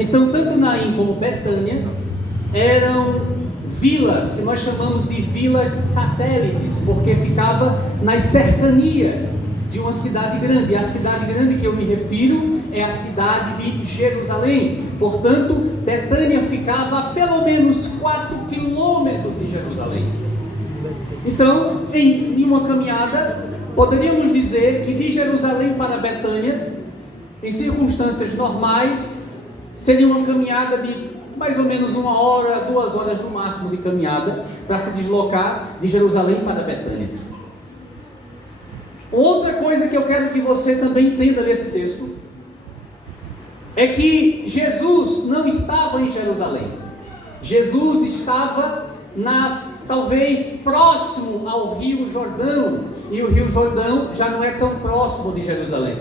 Então, tanto Naim como Betânia eram vilas que nós chamamos de vilas satélites, porque ficava nas cercanias de uma cidade grande. E a cidade grande que eu me refiro é a cidade de Jerusalém. Portanto, Betânia ficava a pelo menos 4 quilômetros de Jerusalém. Então, em uma caminhada, poderíamos dizer que de Jerusalém para Betânia, em circunstâncias normais, seria uma caminhada de mais ou menos 1 hora, 2 horas no máximo de caminhada, para se deslocar de Jerusalém para Betânia. Outra coisa que eu quero que você também entenda nesse texto, é que Jesus não estava em Jerusalém. Jesus estava talvez próximo ao Rio Jordão, e o Rio Jordão já não é tão próximo de Jerusalém.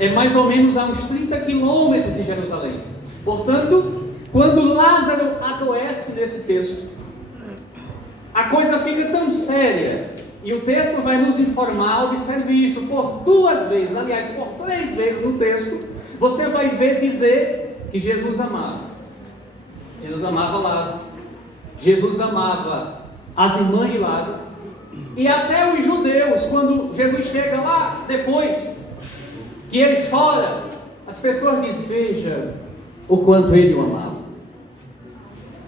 É mais ou menos a uns 30 quilômetros de Jerusalém. Portanto, quando Lázaro adoece nesse texto, a coisa fica tão séria, e o texto vai nos informar, observe isso, por 2 vezes, aliás, por 3 vezes no texto, você vai ver dizer que Jesus amava. Jesus amava Lázaro, Jesus amava as irmãs de Lázaro, e até os judeus, quando Jesus chega lá depois, que eles foram, as pessoas dizem, veja o quanto ele o amava.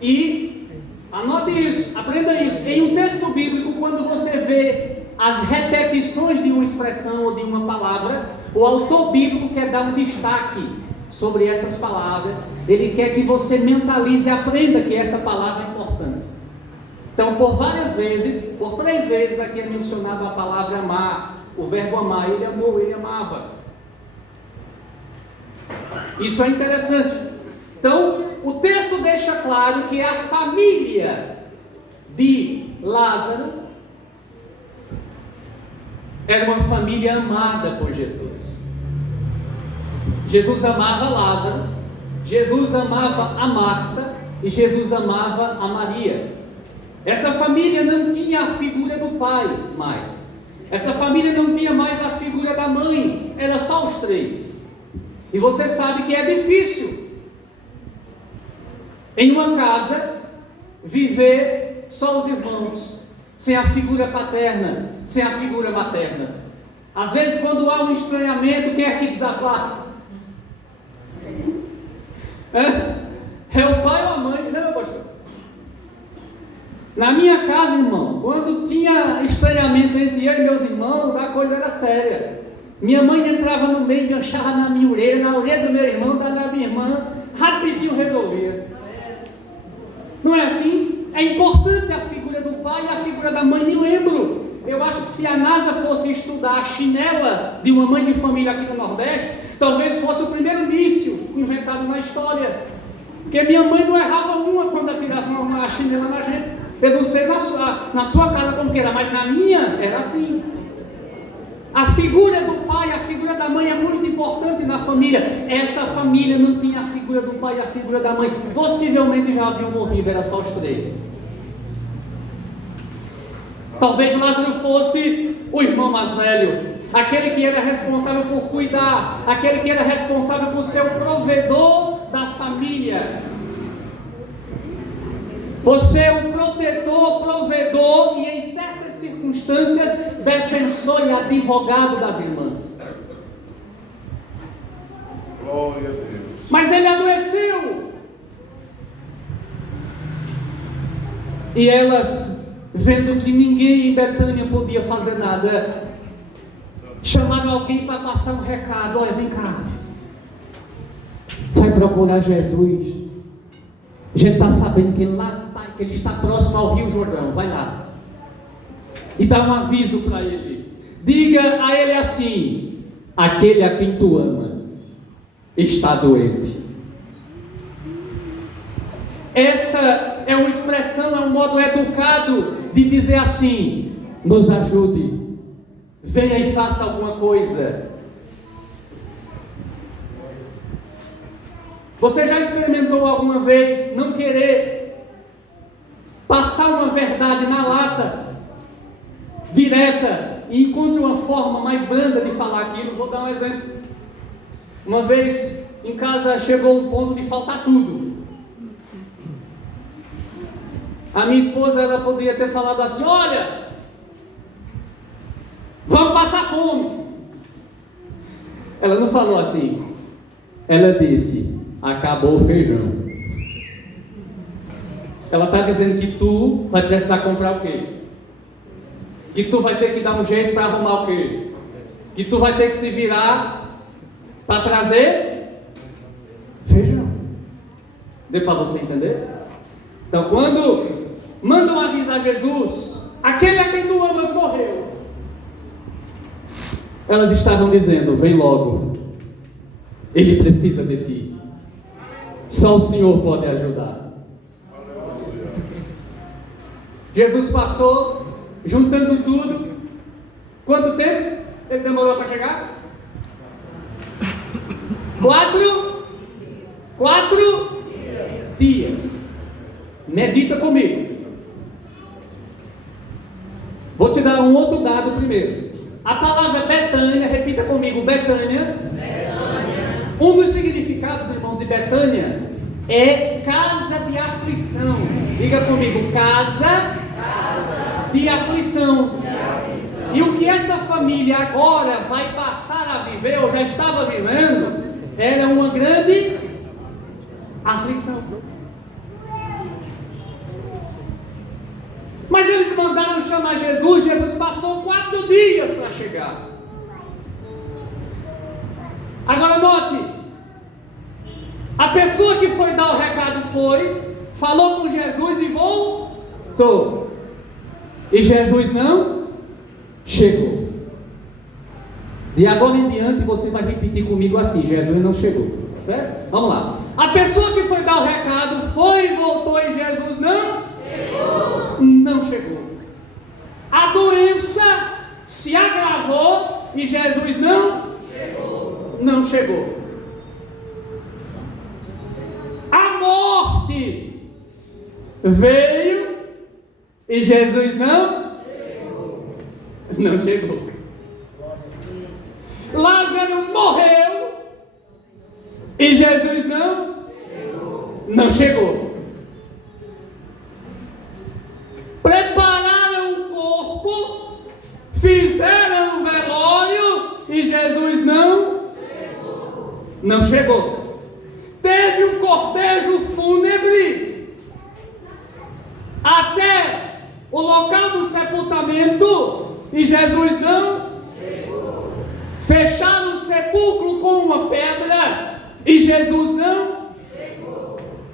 E anote isso, aprenda isso. Em um texto bíblico, quando você vê as repetições de uma expressão ou de uma palavra, o autor bíblico quer dar um destaque sobre essas palavras. Ele quer que você mentalize e aprenda que essa palavra é importante. Então, por várias vezes, por 3 vezes aqui é mencionado a palavra amar, o verbo amar. Ele amou, ele amava. Isso é interessante. Então, o texto deixa claro que a família de Lázaro era uma família amada por Jesus. Jesus amava Lázaro, Jesus amava a Marta e Jesus amava a Maria. Essa família não tinha a figura do pai mais. Essa família não tinha mais a figura da mãe. Era só os 3. E você sabe que é difícil em uma casa viver só os irmãos, sem a figura paterna, sem a figura materna. Às vezes, quando há um estranhamento, quem é que desabafa? É o pai ou a mãe, né, meu pastor? Na minha casa, irmão, quando tinha estranhamento entre eu e meus irmãos, a coisa era séria. Minha mãe entrava no meio, enganchava na minha orelha, na orelha do meu irmão, da minha irmã, rapidinho resolvia. Não é assim? É importante a figura do pai e a figura da mãe. Me lembro, eu acho que se a NASA fosse estudar a chinela de uma mãe de família aqui no Nordeste, talvez fosse o primeiro míssil inventado na história. Porque minha mãe não errava uma quando atirava uma chinela na gente. Eu não sei na sua casa como que era, mas na minha era assim. A figura do pai, a figura da mãe é muito importante na família. Essa família não tinha a figura do pai e a figura da mãe. Possivelmente já haviam morrido, era só os 3. Talvez Lázaro fosse o irmão mais velho, aquele que era responsável por cuidar, aquele que era responsável por ser o provedor da família, por ser o protetor, provedor e, em certas circunstâncias, defensor e advogado das irmãs. Glória a Deus. Mas ele adoeceu. E elas, vendo que ninguém em Betânia podia fazer nada, chamaram alguém para passar um recado. Olha, vem cá, vai procurar Jesus. A gente está sabendo que ele está próximo ao Rio Jordão. Vai lá e dá um aviso para ele. Diga a ele assim: aquele a quem tu amas está doente. Essa é uma expressão, é um modo educado de dizer assim: nos ajude, venha e faça alguma coisa. Você já experimentou alguma vez não querer passar uma verdade na lata, direta, e encontre uma forma mais branda de falar aquilo? Vou dar um exemplo. Uma vez em casa chegou um ponto de faltar tudo. A minha esposa, ela poderia ter falado assim: olha, vamos passar fome. Ela não falou assim. Ela disse: acabou o feijão. Ela está dizendo que tu vai precisar comprar o quê? Que tu vai ter que dar um jeito para arrumar o quê? Que tu vai ter que se virar para trazer feijão. Deu para você entender? Então, quando mandam avisar Jesus, aquele a quem tu amas morreu, elas estavam dizendo: vem logo, ele precisa de ti, só o Senhor pode ajudar. Jesus passou, juntando tudo. Quanto tempo ele demorou para chegar? 4 dias. Medita comigo. Vou te dar um outro dado primeiro. A palavra Betânia, repita comigo, Betânia. Um dos significados, irmãos, de Betânia é casa de aflição. Diga comigo, casa de aflição. E o que essa família agora vai passar a viver, ou já estava vivendo, era uma grande aflição. Mas eles mandaram chamar Jesus. Jesus passou 4 dias para chegar. Agora note, a pessoa que foi dar o recado falou com Jesus e voltou. E Jesus não chegou. De agora em diante você vai repetir comigo assim: Jesus não chegou. Tá certo? Vamos lá. A pessoa que foi dar o recado foi e voltou e Jesus não chegou. Não chegou. A doença se agravou e Jesus não chegou. Não chegou. A morte veio e Jesus não chegou. Não chegou. Lázaro morreu e Jesus não chegou. Prepararam o corpo, fizeram o velório e Jesus não chegou. Teve um cortejo fúnebre até o local do sepultamento e Jesus não chegou. Fecharam o sepulcro com uma pedra e Jesus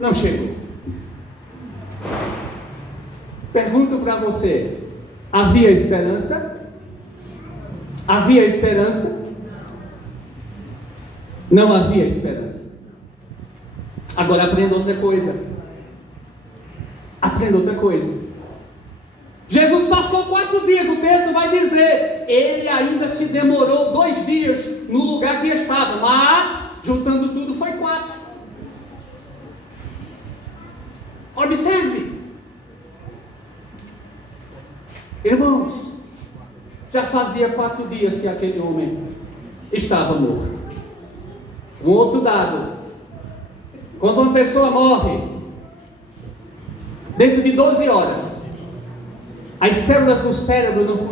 não chegou. Pergunto para você: havia esperança? Havia esperança? Não havia esperança. Agora aprenda outra coisa. Aprenda outra coisa. Jesus passou 4 dias, o texto vai dizer, ele ainda se demorou 2 dias no lugar que estava, mas juntando tudo foi 4. Observe, irmãos, já fazia 4 dias que aquele homem estava morto. Um outro dado: quando uma pessoa morre, dentro de 12 horas, as células do cérebro não funcionam.